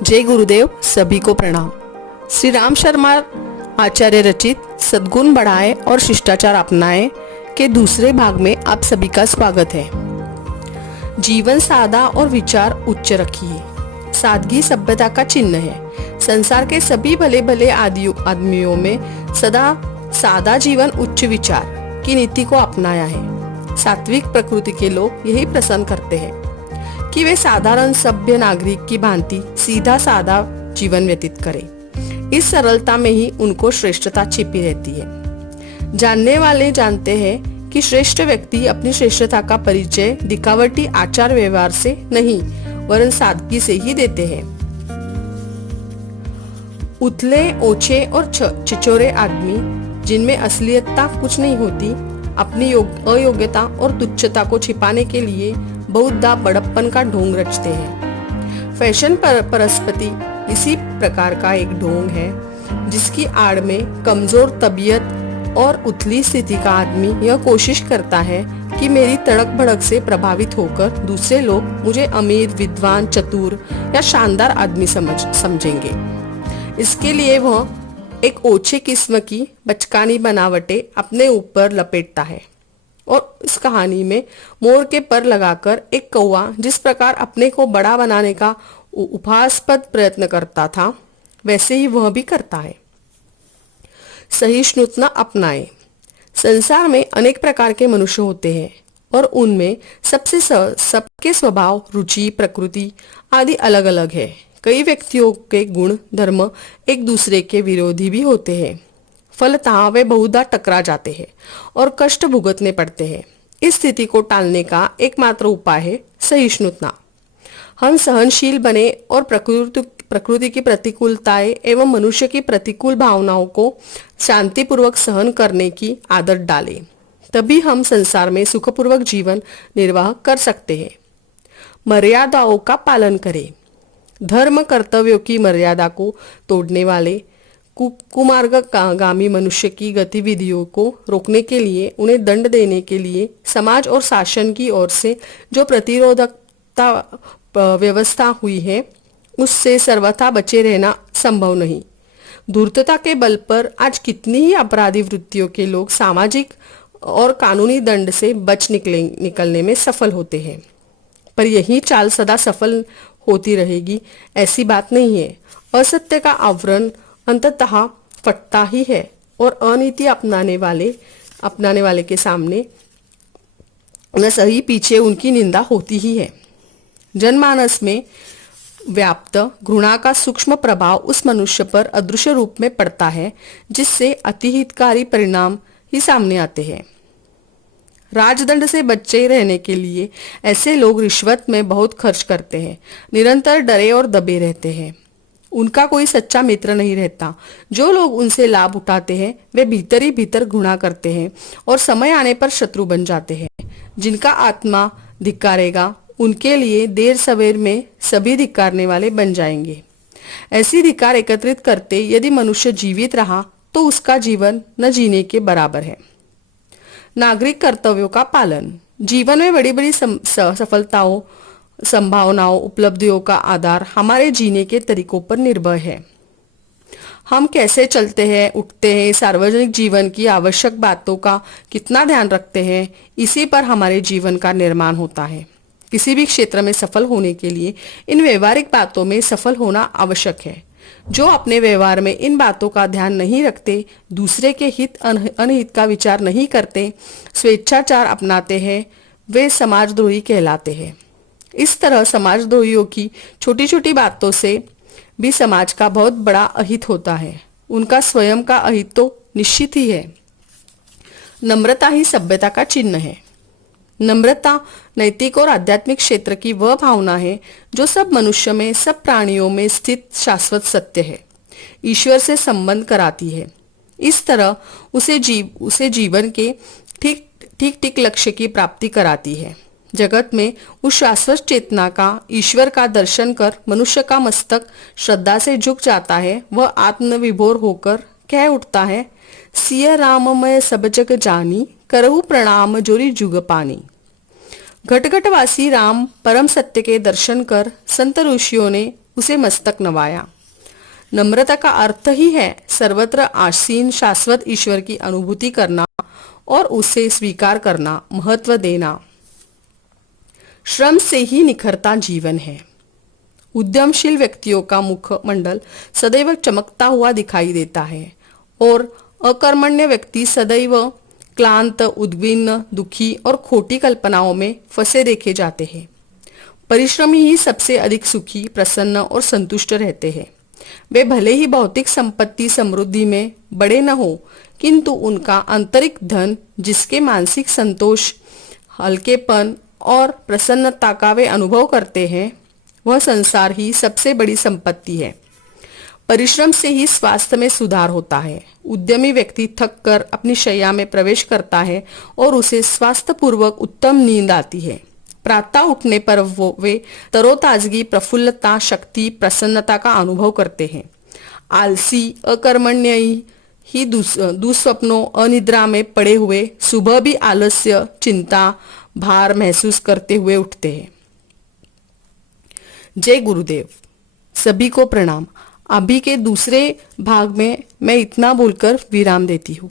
जय गुरुदेव, सभी को प्रणाम। श्री राम शर्मा आचार्य रचित सद्गुण बढ़ाए और शिष्टाचार अपनाएं के दूसरे भाग में आप सभी का स्वागत है। जीवन सादा और विचार उच्च रखिए। सादगी सभ्यता का चिन्ह है। संसार के सभी भले भले आदमियों में सदा सादा जीवन उच्च विचार की नीति को अपनाया है। सात्विक प्रकृति के लोग यही पसंद करते हैं कि वे साधारण सभ्य नागरिक की भांति सीधा सादा जीवन व्यतीत करें। इस सरलता में ही उनको श्रेष्ठता छिपी रहती है। जानने वाले जानते हैं कि श्रेष्ठ व्यक्ति अपनी श्रेष्ठता का परिचय दिखावटी आचार व्यवहार से नहीं वरन सादगी से ही देते हैं। उथले ओछे और छिछोरे आदमी जिनमें असलियतता कुछ नहीं होती, अपनी अयोग्यता और तुच्छता को छिपाने के लिए बहुधा बड़प्पन का ढोंग रचते हैं। फैशन परस्पति इसी प्रकार का एक ढोंग है जिसकी आड़ में कमजोर तबीयत और उथली स्थिति का आदमी यह कोशिश करता है कि मेरी तड़क भड़क से प्रभावित होकर दूसरे लोग मुझे अमीर, विद्वान, चतुर या शानदार आदमी समझेंगे। इसके लिए वह एक ओछे किस्म की बचकानी बनावटें अपने ऊपर लपेटता है और इस कहानी में मोर के पर लगाकर एक कौवा जिस प्रकार अपने को बड़ा बनाने का उपहासास्पद प्रयत्न करता था, वैसे ही वह भी करता है। सहिष्णुता अपनाएं। संसार में अनेक प्रकार के मनुष्य होते हैं और उनमें सबके स्वभाव, रुचि, प्रकृति आदि अलग अलग है। कई व्यक्तियों के गुण, धर्म एक दूसरे के विरोधी भी होते हैं। फलतः वे बहुधा टकरा जाते हैं और कष्ट भुगतने पड़ते हैं। इस स्थिति को टालने का एकमात्र उपाय है सहिष्णुता। हम सहनशील बने और प्रकृति की प्रतिकूलताएं एवं मनुष्य की प्रतिकूल भावनाओं को शांतिपूर्वक सहन करने की आदत डालें। तभी हम संसार में सुखपूर्वक जीवन निर्वाह कर सकते हैं। मर्यादाओं का पालन करें। धर्म कर्तव्यों की मर्यादा को तोड़ने वाले कुमार्गगामी मनुष्य की गतिविधियों को रोकने के लिए, उन्हें दंड देने के लिए समाज और शासन की ओर से जो प्रतिरोधकता व्यवस्था हुई है, उससे सर्वथा बचे रहना संभव नहीं। धूर्तता के बल पर आज कितनी ही अपराधी वृत्तियों के लोग सामाजिक और कानूनी दंड से बच निकलने में सफल होते हैं, पर यही चाल सदा सफल होती रहेगी ऐसी बात नहीं है। असत्य का आवरण अंततः फटता ही है और अनीति अपनाने वाले के सामने न सही पीछे उनकी निंदा होती ही है। जनमानस में व्याप्त घृणा का सूक्ष्म प्रभाव उस मनुष्य पर अदृश्य रूप में पड़ता है जिससे अतिहितकारी परिणाम ही सामने आते हैं। राजदंड से बचे रहने के लिए ऐसे लोग रिश्वत में बहुत खर्च करते हैं, निरंतर डरे और दबे रहते हैं। उनका कोई सच्चा मित्र नहीं रहता। जो लोग उनसे लाभ उठाते हैं वे भीतर ही भीतर घृणा करते हैं और समय आने पर शत्रु बन जाते हैं। जिनका आत्मा धिक्कारेगा उनके लिए देर सवेर में सभी धिक्कारने वाले बन जाएंगे। ऐसी धिक्कार एकत्रित करते यदि मनुष्य जीवित रहा तो उसका जीवन न जीने के बराबर है। नागरिक कर्तव्यों का पालन। जीवन में बड़ी बड़ी सफलताओं, संभावनाओं, उपलब्धियों का आधार हमारे जीने के तरीकों पर निर्भर है। हम कैसे चलते हैं, उठते हैं, सार्वजनिक जीवन की आवश्यक बातों का कितना ध्यान रखते हैं, इसी पर हमारे जीवन का निर्माण होता है। किसी भी क्षेत्र में सफल होने के लिए इन व्यवहारिक बातों में सफल होना आवश्यक है। जो अपने व्यवहार में इन बातों का ध्यान नहीं रखते, दूसरे के हित अनहित का विचार नहीं करते, स्वेच्छाचार अपनाते हैं, वे समाजद्रोही कहलाते हैं। इस तरह समाजद्रोहियों की छोटी छोटी बातों से भी समाज का बहुत बड़ा अहित होता है। उनका स्वयं का अहित तो निश्चित ही है। नम्रता ही सभ्यता का चिन्ह है। नम्रता नैतिक और आध्यात्मिक क्षेत्र की वह भावना है जो सब मनुष्य में, सब प्राणियों में स्थित शाश्वत सत्य है, ईश्वर से संबंध कराती है। इस तरह उसे जीवन के ठीक लक्ष्य की प्राप्ति कराती है। जगत में उस शाश्वत चेतना का, ईश्वर का दर्शन कर मनुष्य का मस्तक श्रद्धा से झुक जाता है। वह आत्मविभोर होकर कह उठता है, सिय राममय सब जग जानी, करहु प्रणाम जोरी जुग पानी। घटघटवासी राम परम सत्य के दर्शन कर संत ऋषियों ने उसे मस्तक नवाया। नम्रता का अर्थ ही है सर्वत्र आसीन शाश्वत ईश्वर की अनुभूति करना और उसे स्वीकार करना, महत्व देना। श्रम से ही निखरता जीवन है। उद्यमशील व्यक्तियों का मुखमंडल सदैव चमकता हुआ दिखाई देता है और अकर्मण्य व्यक्ति सदैव क्लांत, उद्विग्न, दुखी और खोटी कल्पनाओं में फंसे देखे जाते हैं। परिश्रमी ही सबसे अधिक सुखी, प्रसन्न और संतुष्ट रहते हैं। वे भले ही भौतिक संपत्ति समृद्धि में बड़े न हो, किंतु उनका आंतरिक धन, जिसके मानसिक संतोष, हल्केपन और प्रसन्नता का वे अनुभव करते हैं, वह संसार ही सबसे बड़ी संपत्ति है। परिश्रम से ही स्वास्थ्य में सुधार होता है। उद्यमी व्यक्ति थक कर अपनी शैया में प्रवेश करता है और उसे स्वास्थ्यपूर्वक उत्तम नींद आती है। प्रातः उठने पर वे तरोताजगी, प्रफुल्लता, शक्ति, प्रसन्नता का अनुभव करते हैं। आलसी, अकर्मण्य ही दुस्वप्नों, अनिद्रा में पड़े हुए सुबह भी आलस्य, चिंता, भार महसूस करते हुए उठते हैं। जय गुरुदेव। सभी को प्रणाम। अभी के दूसरे भाग में मैं इतना बोलकर विराम देती हूँ।